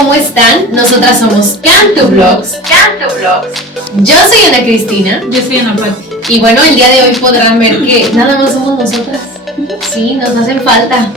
¿cómo están? Nosotras somos Cantu Vlogs. Yo soy Ana Cristina. Yo soy Ana Pati. Y bueno, el día de hoy podrán ver que nada más somos nosotras. Sí, nos hacen falta.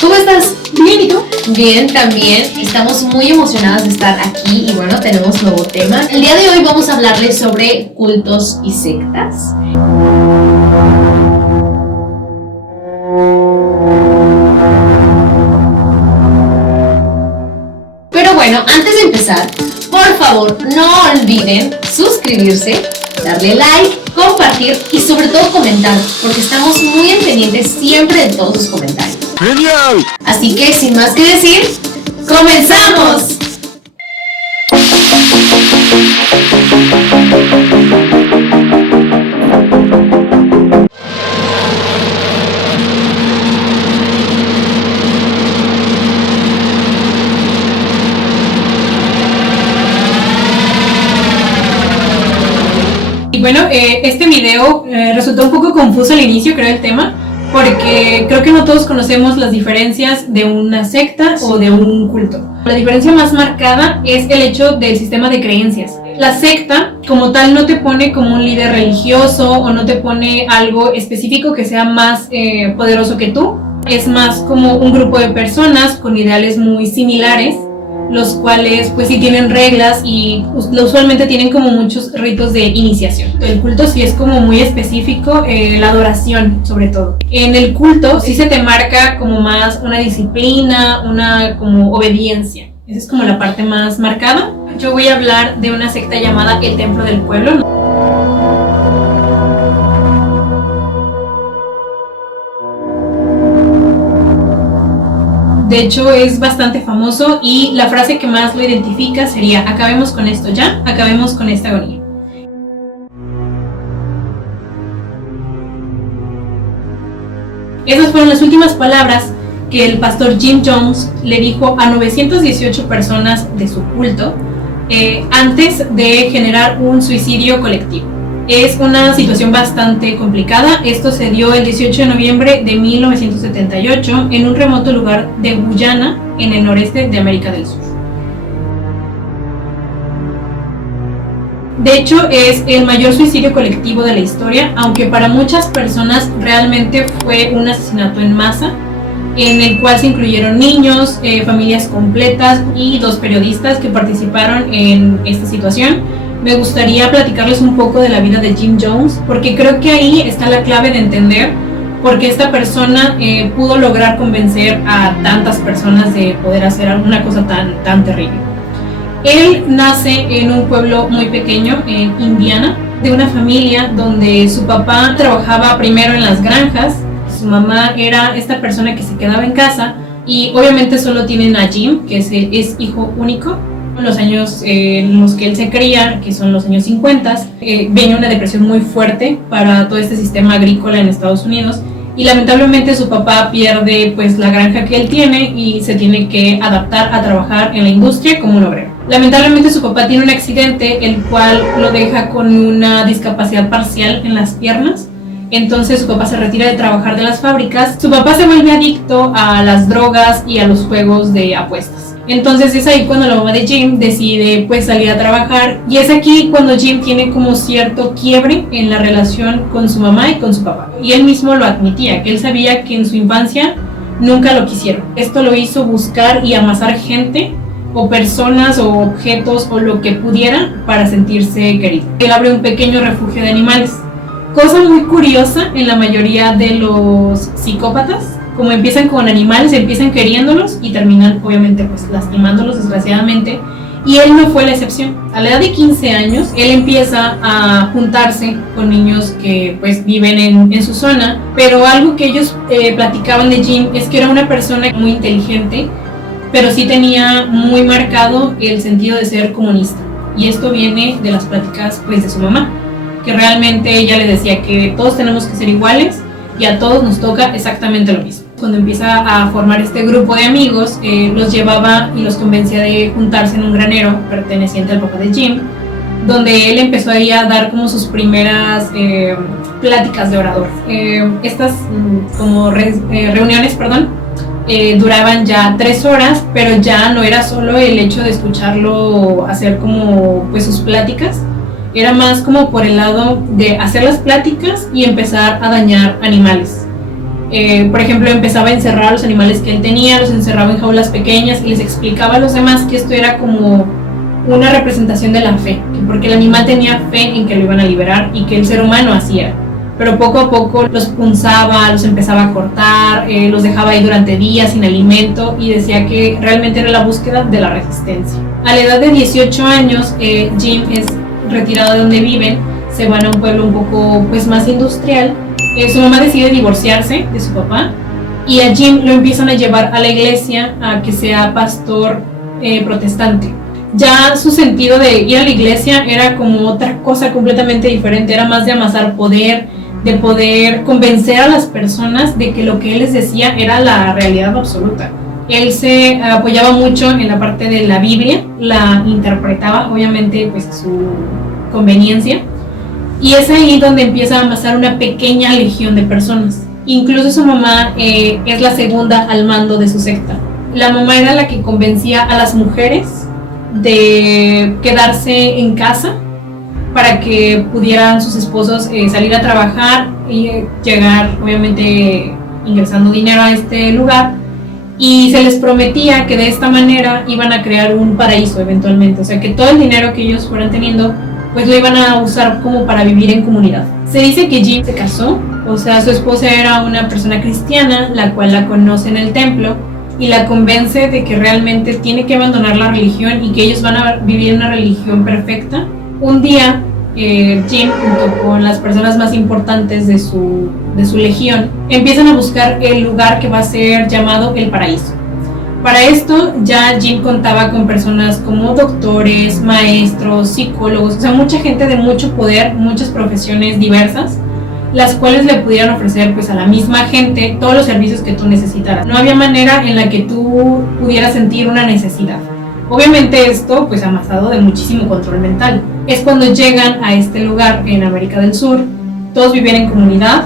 ¿Cómo estás? Bien, ¿y tú? Bien, también. Estamos muy emocionadas de estar aquí y bueno, tenemos nuevo tema. El día de hoy vamos a hablarles sobre cultos y sectas. Pero bueno, antes de empezar, por favor, no olviden suscribirse, darle like, compartir y sobre todo comentar, porque estamos muy pendientes siempre de todos sus comentarios. ¡Genial! Así que sin más que decir, ¡comenzamos! Y bueno, este video resultó un poco confuso al inicio, creo, el tema, porque creo que no todos conocemos las diferencias de una secta o de un culto. La diferencia más marcada es el hecho del sistema de creencias. La secta, como tal, no te pone como un líder religioso o no te pone algo específico que sea más poderoso que tú. Es más como un grupo de personas con ideales muy similares, los cuales pues sí tienen reglas y usualmente tienen como muchos ritos de iniciación. El culto sí es como muy específico, la adoración sobre todo. En el culto sí se te marca como más una disciplina, una como obediencia. Esa es como la parte más marcada. Yo voy a hablar de una secta llamada el Templo del Pueblo. De hecho es bastante famoso y la frase que más lo identifica sería: acabemos con esto ya, acabemos con esta agonía. Esas fueron las últimas palabras que el pastor Jim Jones le dijo a 918 personas de su culto antes de generar un suicidio colectivo. Es una situación bastante complicada. Esto se dio el 18 de noviembre de 1978 en un remoto lugar de Guyana, en el noreste de América del Sur. De hecho, es el mayor suicidio colectivo de la historia, aunque para muchas personas realmente fue un asesinato en masa, en el cual se incluyeron niños, familias completas y 2 periodistas que participaron en esta situación. Me gustaría platicarles un poco de la vida de Jim Jones, porque creo que ahí está la clave de entender por qué esta persona pudo lograr convencer a tantas personas de poder hacer alguna cosa tan terrible. Él nace en un pueblo muy pequeño, en Indiana, de una familia donde su papá trabajaba primero en las granjas, su mamá era esta persona que se quedaba en casa y obviamente solo tienen a Jim, que es hijo único. En los años en los que él se cría, que son los años 50, viene una depresión muy fuerte para todo este sistema agrícola en Estados Unidos y lamentablemente su papá pierde pues la granja que él tiene y se tiene que adaptar a trabajar en la industria como un obrero. Lamentablemente su papá tiene un accidente el cual lo deja con una discapacidad parcial en las piernas. Entonces su papá se retira de trabajar de las fábricas. Su papá se vuelve adicto a las drogas y a los juegos de apuestas. Entonces es ahí cuando la mamá de Jim decide pues salir a trabajar y es aquí cuando Jim tiene como cierto quiebre en la relación con su mamá y con su papá. Y él mismo lo admitía, que él sabía que en su infancia nunca lo quisieron. Esto lo hizo buscar y amasar gente o personas o objetos o lo que pudiera para sentirse querido. Él abre un pequeño refugio de animales. Cosa muy curiosa en la mayoría de los psicópatas, como empiezan con animales, empiezan queriéndolos y terminan obviamente pues lastimándolos desgraciadamente, y él no fue la excepción. A la edad de 15 años él empieza a juntarse con niños que pues viven en su zona, pero algo que ellos platicaban de Jim es que era una persona muy inteligente, pero sí tenía muy marcado el sentido de ser comunista, y esto viene de las pláticas pues de su mamá, que realmente ella le decía que todos tenemos que ser iguales y a todos nos toca exactamente lo mismo. Cuando empieza a formar este grupo de amigos, los llevaba y los convencía de juntarse en un granero perteneciente al papá de Jim, donde él empezó ahí a dar como sus primeras pláticas de orador. Estas como reuniones, duraban ya 3 horas, pero ya no era solo el hecho de escucharlo hacer como pues sus pláticas, era más como por el lado de hacer las pláticas y empezar a dañar animales. Por ejemplo, empezaba a encerrar a los animales que él tenía, los encerraba en jaulas pequeñas y les explicaba a los demás que esto era como una representación de la fe, porque el animal tenía fe en que lo iban a liberar y que el ser humano así era. Pero poco a poco los punzaba, los empezaba a cortar, los dejaba ahí durante días sin alimento y decía que realmente era la búsqueda de la resistencia. A la edad de 18 años, Jim es retirado de donde viven, se van a un pueblo un poco pues más industrial. Su mamá decide divorciarse de su papá y a Jim lo empiezan a llevar a la iglesia a que sea pastor protestante. Ya su sentido de ir a la iglesia era como otra cosa completamente diferente, era más de amasar poder, de poder convencer a las personas de que lo que él les decía era la realidad absoluta. Él se apoyaba mucho en la parte de la Biblia, la interpretaba obviamente pues a su conveniencia, y es ahí donde empieza a amasar una pequeña legión de personas. Incluso su mamá es la segunda al mando de su secta. La mamá era la que convencía a las mujeres de quedarse en casa para que pudieran sus esposos salir a trabajar y llegar, obviamente, ingresando dinero a este lugar, y se les prometía que de esta manera iban a crear un paraíso eventualmente, o sea que todo el dinero que ellos fueran teniendo pues lo iban a usar como para vivir en comunidad. Se dice que Jim se casó, o sea su esposa era una persona cristiana, la cual la conoce en el templo y la convence de que realmente tiene que abandonar la religión y que ellos van a vivir una religión perfecta. Un día Jim, junto con las personas más importantes de su legión, empiezan a buscar el lugar que va a ser llamado el paraíso. Para esto ya Jim contaba con personas como doctores, maestros, psicólogos, o sea mucha gente de mucho poder, muchas profesiones diversas, las cuales le pudieran ofrecer pues a la misma gente todos los servicios que tú necesitaras. No había manera en la que tú pudieras sentir una necesidad. Obviamente esto pues amasado de muchísimo control mental. Es cuando llegan a este lugar en América del Sur, todos vivían en comunidad,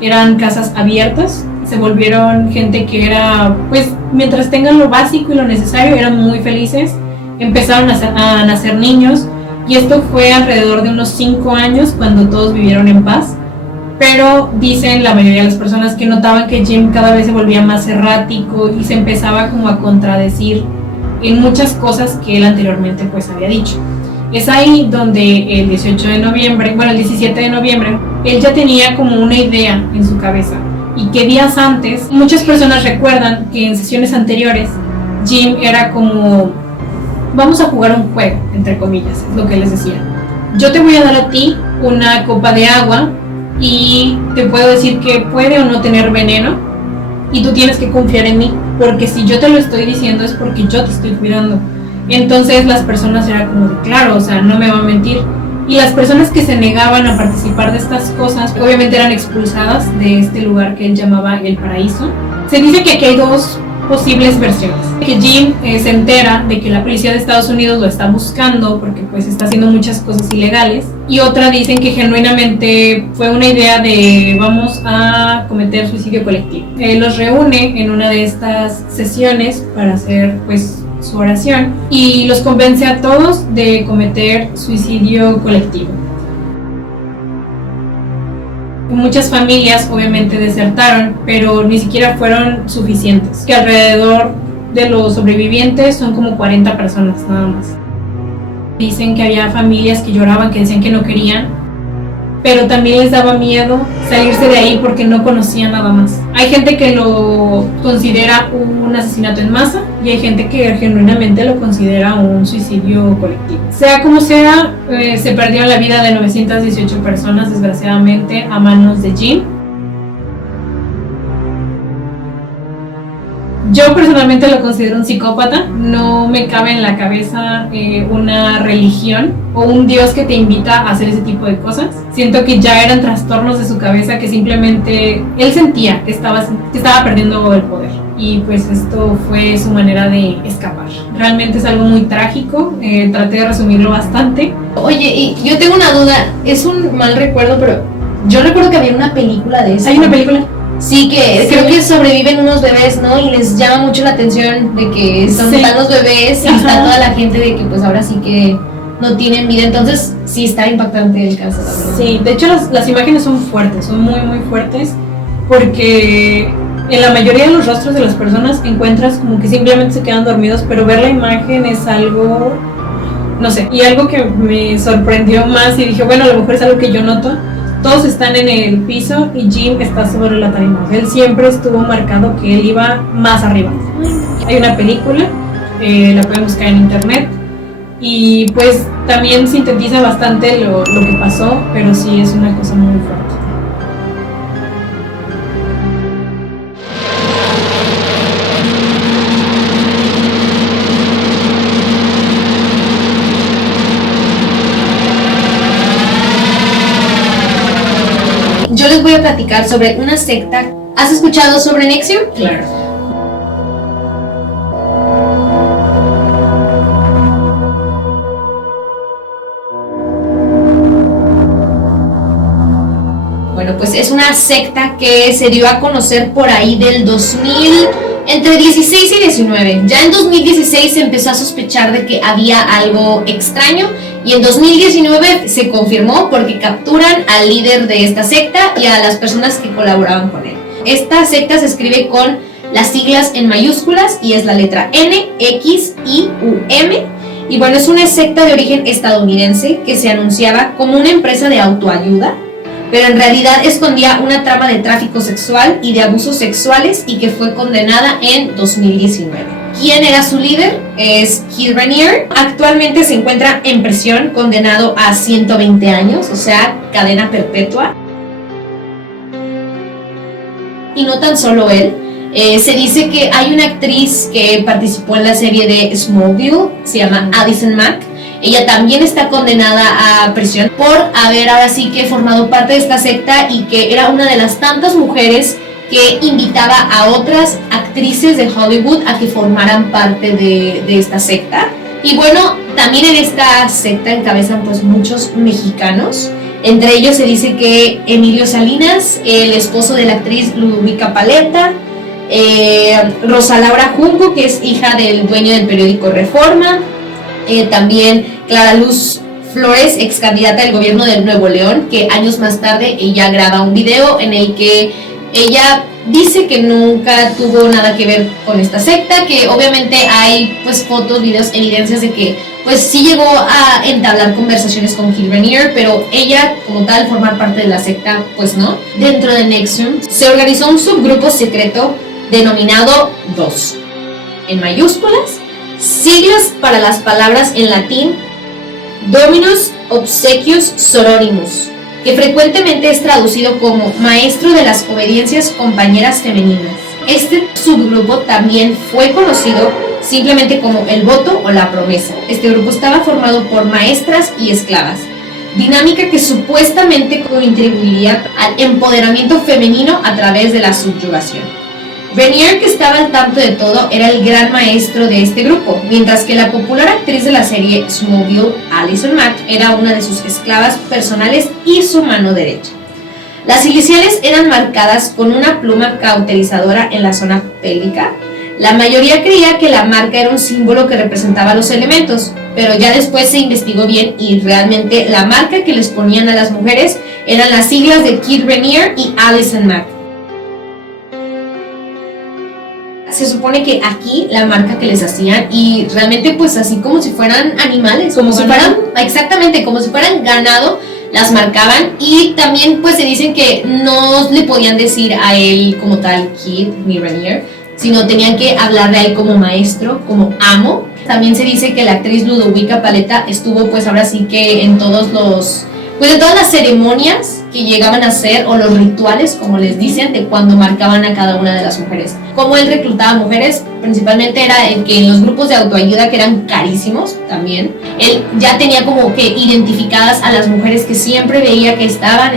eran casas abiertas, se volvieron gente que era pues mientras tengan lo básico y lo necesario eran muy felices, empezaron a nacer niños y esto fue alrededor de unos 5 años cuando todos vivieron en paz. Pero dicen la mayoría de las personas que notaban que Jim cada vez se volvía más errático y se empezaba como a contradecir en muchas cosas que él anteriormente pues había dicho. Es ahí donde el 17 de noviembre, él ya tenía como una idea en su cabeza y que días antes, muchas personas recuerdan que en sesiones anteriores Jim era como, vamos a jugar un juego, entre comillas, es lo que les decía. Yo te voy a dar a ti una copa de agua y te puedo decir que puede o no tener veneno y tú tienes que confiar en mí, porque si yo te lo estoy diciendo es porque yo te estoy cuidando. Entonces las personas eran como de claro, o sea, no me va a mentir. Y las personas que se negaban a participar de estas cosas obviamente eran expulsadas de este lugar que él llamaba el paraíso. Se dice que aquí hay dos posibles versiones. Que Jim se entera de que la policía de Estados Unidos lo está buscando porque pues está haciendo muchas cosas ilegales, y otra dicen que genuinamente fue una idea de vamos a cometer suicidio colectivo. Los reúne en una de estas sesiones para hacer pues su oración y los convence a todos de cometer suicidio colectivo. Muchas familias obviamente desertaron, pero ni siquiera fueron suficientes, que alrededor de los sobrevivientes son como 40 personas nada más. Dicen que había familias que lloraban, que decían que no querían, pero también les daba miedo salirse de ahí porque no conocían nada más. Hay gente que lo considera un asesinato en masa y hay gente que genuinamente lo considera un suicidio colectivo. Sea como sea, se perdió la vida de 918 personas desgraciadamente a manos de Jim. Yo personalmente lo considero un psicópata. No me cabe en la cabeza una religión o un Dios que te invita a hacer ese tipo de cosas. Siento que ya eran trastornos de su cabeza que simplemente él sentía que estaba perdiendo el poder. Y pues esto fue su manera de escapar. Realmente es algo muy trágico. Traté de resumirlo bastante. Oye, y yo tengo una duda. Es un mal recuerdo, pero yo recuerdo que había una película de eso. ¿Hay una película? Sí, que creo que sobreviven unos bebés, ¿no? Y les llama mucho la atención de que están los bebés y está toda la gente de que pues ahora sí que no tienen vida. Entonces sí está impactante el caso también. Sí, de hecho las imágenes son fuertes, son muy muy fuertes, porque en la mayoría de los rostros de las personas encuentras como que simplemente se quedan dormidos, pero ver la imagen es algo, no sé, y algo que me sorprendió más y dije, bueno, a lo mejor es algo que yo noto. Todos están en el piso y Jim está sobre la tarima. Él siempre estuvo marcado que él iba más arriba. Hay una película, la pueden buscar en internet, y pues también sintetiza bastante lo que pasó, pero sí es una cosa muy fuerte. Yo les voy a platicar sobre una secta. ¿Has escuchado sobre NXIVM? Claro. Bueno, pues es una secta que se dio a conocer por ahí del 2000, entre 16 y 19. Ya en 2016 se empezó a sospechar de que había algo extraño y en 2019 se confirmó porque capturan al líder de esta secta y a las personas que colaboraban con él. Esta secta se escribe con las siglas en mayúsculas y es la letra N, X, I, U, M. Y bueno, es una secta de origen estadounidense que se anunciaba como una empresa de autoayuda, pero en realidad escondía una trama de tráfico sexual y de abusos sexuales y que fue condenada en 2019. ¿Quién era su líder? Es Keith Raniere. Actualmente se encuentra en prisión, condenado a 120 años, o sea, cadena perpetua. Y no tan solo él. Se dice que hay una actriz que participó en la serie de Smallville, se llama Allison Mack. Ella también está condenada a prisión por haber ahora sí que formado parte de esta secta y que era una de las tantas mujeres que invitaba a otras actrices de Hollywood a que formaran parte de esta secta. Y bueno, también en esta secta encabezan pues muchos mexicanos. Entre ellos se dice que Emilio Salinas, el esposo de la actriz Ludovica Paleta, Rosa Laura Junco, que es hija del dueño del periódico Reforma, también Clara Luz Flores, ex candidata del gobierno de Nuevo León, que años más tarde ella graba un video en el que ella dice que nunca tuvo nada que ver con esta secta, que obviamente hay pues fotos, videos, evidencias de que pues sí llegó a entablar conversaciones con Keith Raniere, pero ella como tal formar parte de la secta pues no. Dentro de NXIVM se organizó un subgrupo secreto denominado DOS, en mayúsculas, siglas para las palabras en latín Dominus Obsequius Sororimus, que frecuentemente es traducido como Maestro de las Obediencias Compañeras Femeninas. Este subgrupo también fue conocido simplemente como el voto o la promesa. Este grupo estaba formado por maestras y esclavas, dinámica que supuestamente contribuiría al empoderamiento femenino a través de la subyugación. Raniere, que estaba al tanto de todo, era el gran maestro de este grupo, mientras que la popular actriz de la serie Smallville, Allison Mack, era una de sus esclavas personales y su mano derecha. Las iniciales eran marcadas con una pluma cauterizadora en la zona pélvica. La mayoría creía que la marca era un símbolo que representaba los elementos, pero ya después se investigó bien y realmente la marca que les ponían a las mujeres eran las siglas de Keith Raniere y Allison Mack. Se supone que aquí la marca que les hacían, y realmente pues así como si fueran animales, como si fueran, exactamente, como si fueran ganado, las marcaban. Y también pues se dicen que no le podían decir a él como tal Keith ni Raniere, sino tenían que hablarle a él como maestro, como amo. También se dice que la actriz Ludovica Paleta estuvo pues ahora sí que en todos los, pues en todas las ceremonias que llegaban a hacer, o los rituales, como les dicen, de cuando marcaban a cada una de las mujeres. Como él reclutaba mujeres, principalmente era el que en los grupos de autoayuda, que eran carísimos también, él ya tenía como que identificadas a las mujeres que siempre veía que estaban,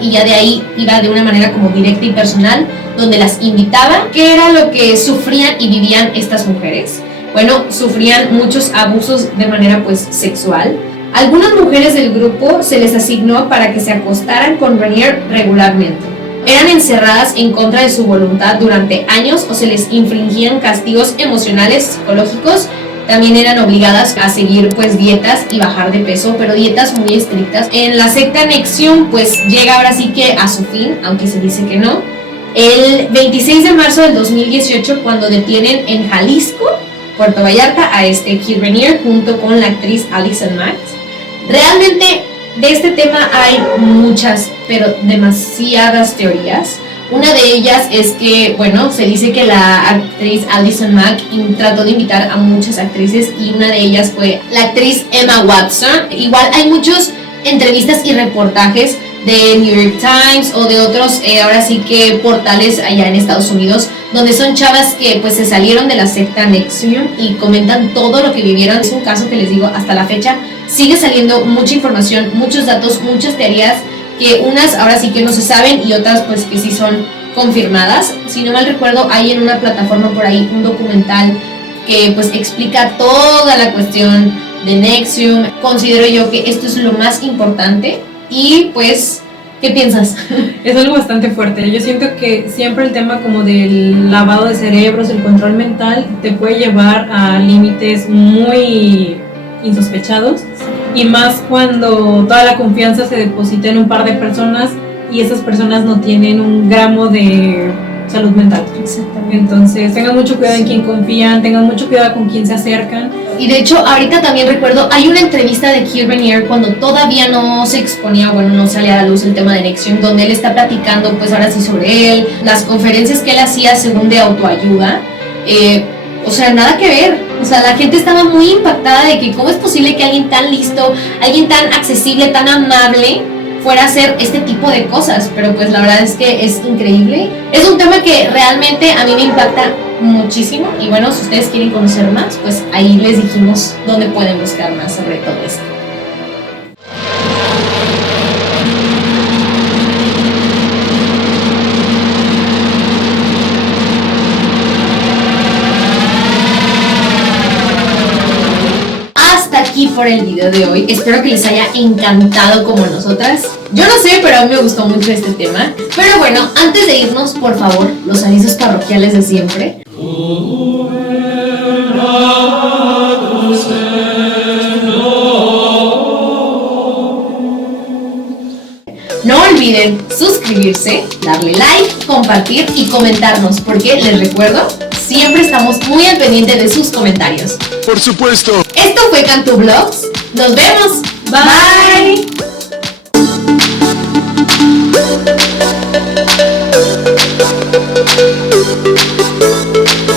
y ya de ahí iba de una manera como directa y personal, donde las invitaba. ¿Qué era lo que sufrían y vivían estas mujeres? Bueno, sufrían muchos abusos de manera pues sexual. Algunas mujeres del grupo se les asignó para que se acostaran con Raniere regularmente. eran encerradas en contra de su voluntad durante años o se les infringían castigos emocionales, psicológicos. También eran obligadas a seguir pues dietas y bajar de peso, pero dietas muy estrictas. En la secta NXIVM pues llega ahora sí que a su fin, aunque se dice que no, el 26 de marzo del 2018, cuando detienen en Jalisco, Puerto Vallarta, a Keith Raniere junto con la actriz Allison Mack. Realmente de este tema hay muchas, pero demasiadas teorías. Una de ellas es que, bueno, se dice que la actriz Allison Mack trató de invitar a muchas actrices y una de ellas fue la actriz Emma Watson. Igual hay muchas entrevistas y reportajes de New York Times o de otros, ahora sí que portales allá en Estados Unidos, donde son chavas que pues se salieron de la secta NXIVM y comentan todo lo que vivieron. Es un caso que les digo, hasta la fecha sigue saliendo mucha información, muchos datos, muchas teorías, que unas ahora sí que no se saben y otras pues que sí son confirmadas. Si no mal recuerdo, hay en una plataforma por ahí un documental que pues explica toda la cuestión de NXIVM. Considero yo que esto es lo más importante y pues, ¿qué piensas? Es algo bastante fuerte. Yo siento que siempre el tema como del lavado de cerebros, el control mental, te puede llevar a límites muy insospechados. Y más cuando toda la confianza se deposita en un par de personas y esas personas no tienen un gramo de salud mental. Exactamente. Entonces tengan mucho cuidado en quién confían, tengan mucho cuidado con quién se acercan. Y de hecho ahorita también recuerdo, hay una entrevista de Keith Raniere cuando todavía no se exponía, bueno, no salía a la luz el tema de NXIVM, donde él está platicando pues ahora sí sobre él, las conferencias que él hacía según de autoayuda. O sea, nada que ver. O sea, la gente estaba muy impactada de que cómo es posible que alguien tan listo, alguien tan accesible, tan amable, fuera a hacer este tipo de cosas. Pero pues la verdad es que es increíble. Es un tema que realmente a mí me impacta muchísimo. Y bueno, si ustedes quieren conocer más, pues ahí les dijimos dónde pueden buscar más sobre todo esto. Aquí por el video de hoy. Espero que les haya encantado como nosotras. Yo no sé, pero a mí me gustó mucho este tema. Pero bueno, antes de irnos, por favor, los avisos parroquiales de siempre. No olviden suscribirse, darle like, compartir y comentarnos, porque les recuerdo, siempre estamos muy al pendiente de sus comentarios. Por supuesto. Esto fue Cantu Vlogs. Nos vemos. Bye.